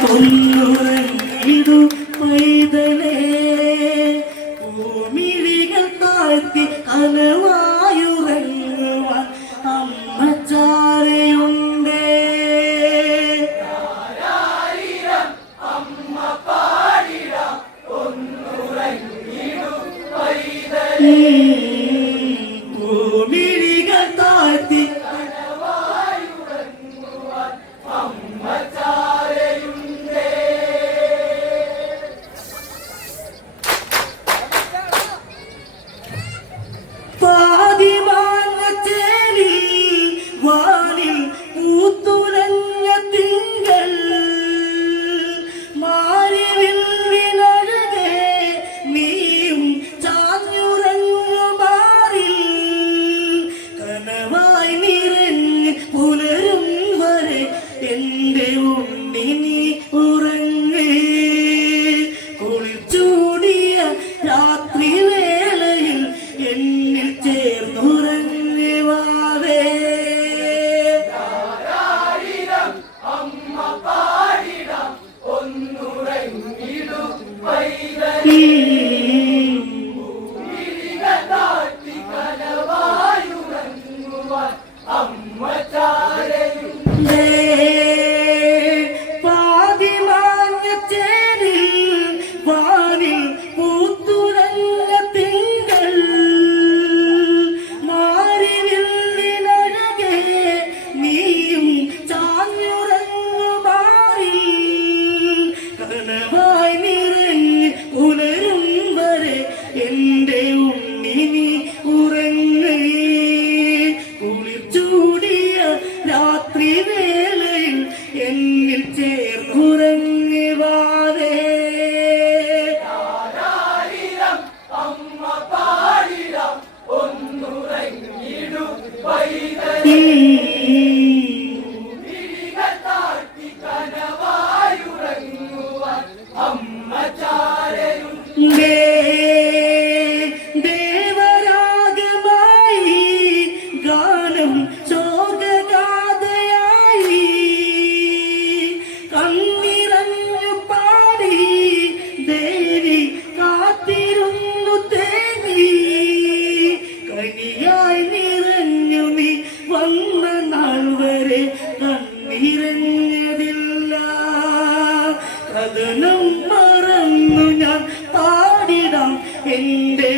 കൊല്ലുറങ്ങിടു പൈതലേ ഭൂമിഴികൾ താഴ്ത്തി അനവായുറങ്ങുവാൻ അമ്മച്ചാരയുണ്ടേ. ഭൂമിഴികൾ താഴ്ത്തി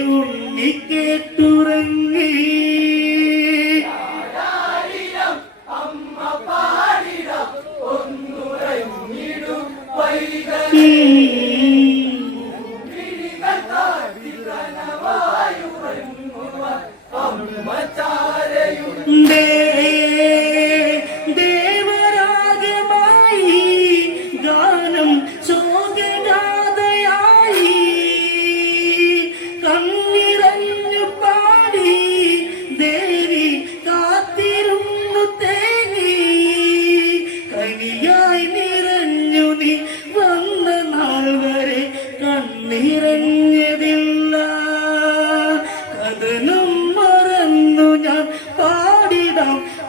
ഉണ്ണി കേട്ടുറങ്ങി.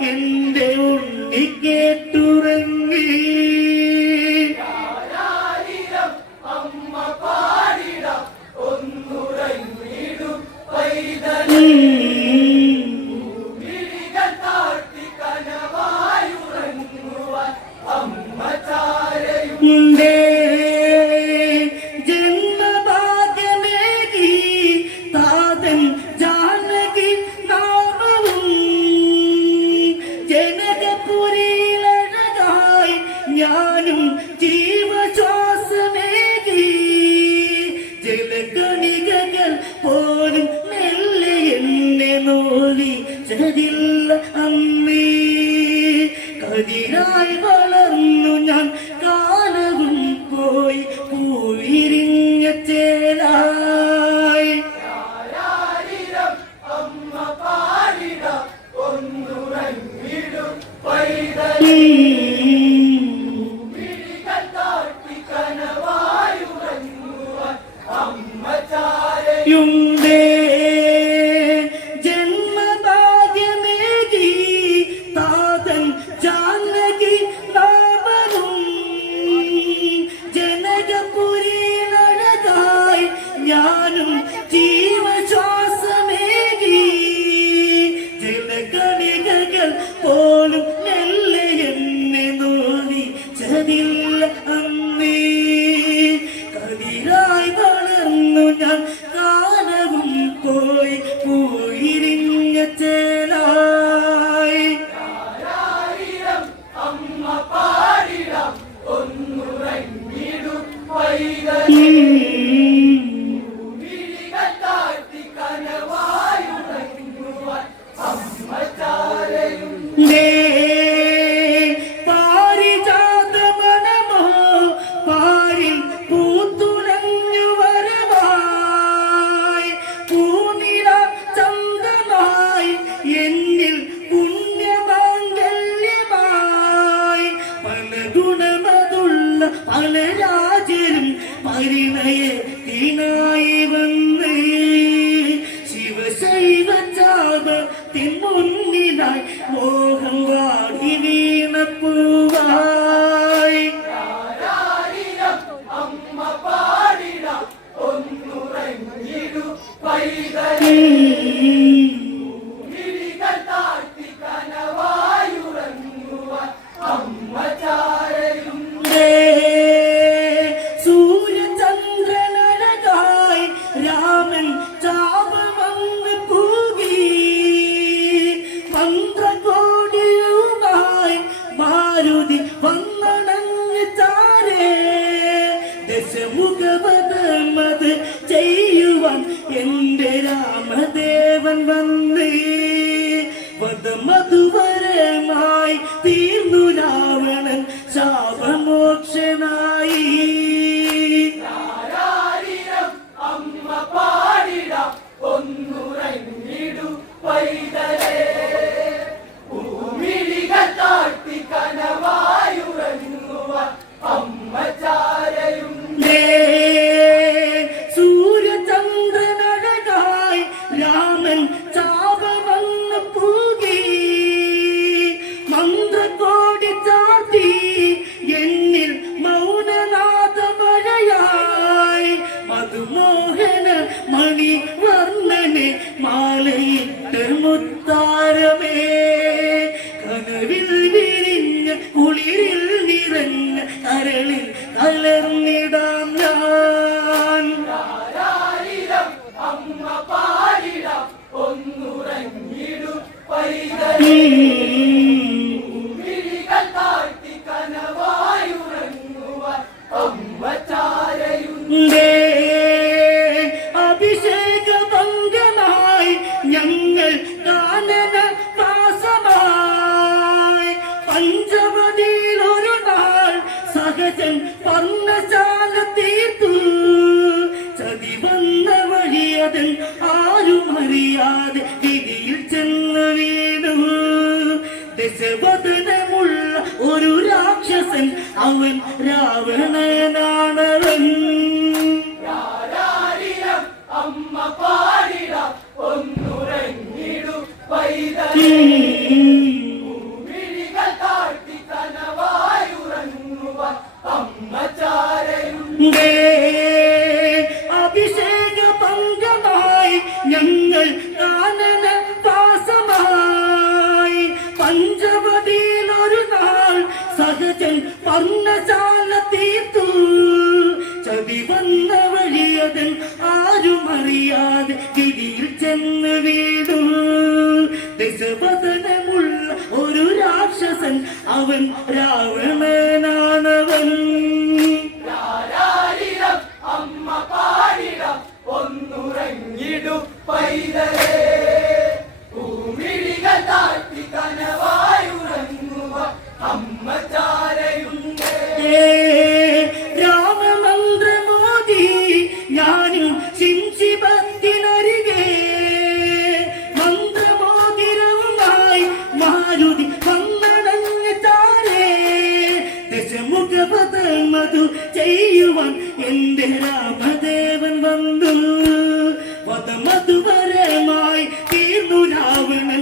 any Oh. മധുവരമായി തീർന്നു രാവണൻ ശാപം കരളിൽ കലർന്നിട അവൻ രാവണനാ. രാജൻ പർണശാല തീർത്തു. ചതി വന്ന വഴിയതൻ ആരുമറിയാതെ ഗിരിയിൽ ചെന്ന് വീടു ദശപതനമുള്ള ഒരു രാക്ഷസൻ അവൻ രാവണനാണവൻ അമ്മ പാടിട ഒന്നുറങ്ങിടു പൈതലേ വന്നു ചെയ്യുവാൻ എന്റെ രാമദേവൻ വന്നു. പദമധുവരമായി തീർന്നു രാവണൻ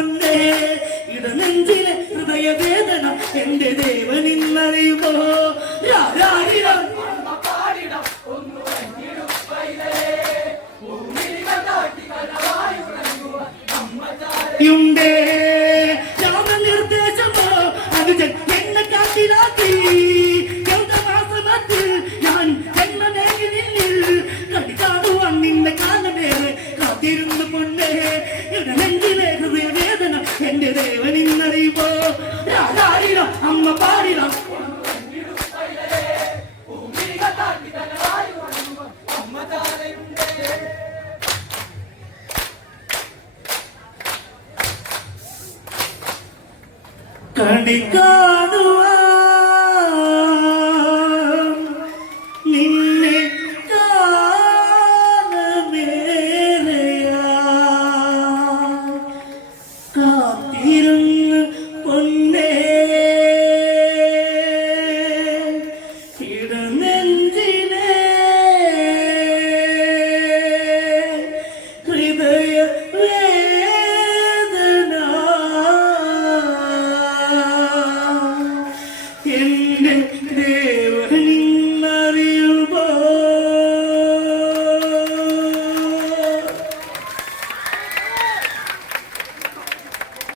കൊണ്ട്. ഇടനെഞ്ചിലെ ഹൃദയവേദന എന്റെ ദേവനിന്നറിയുമോ? രാരാഹിരം கணிக்கான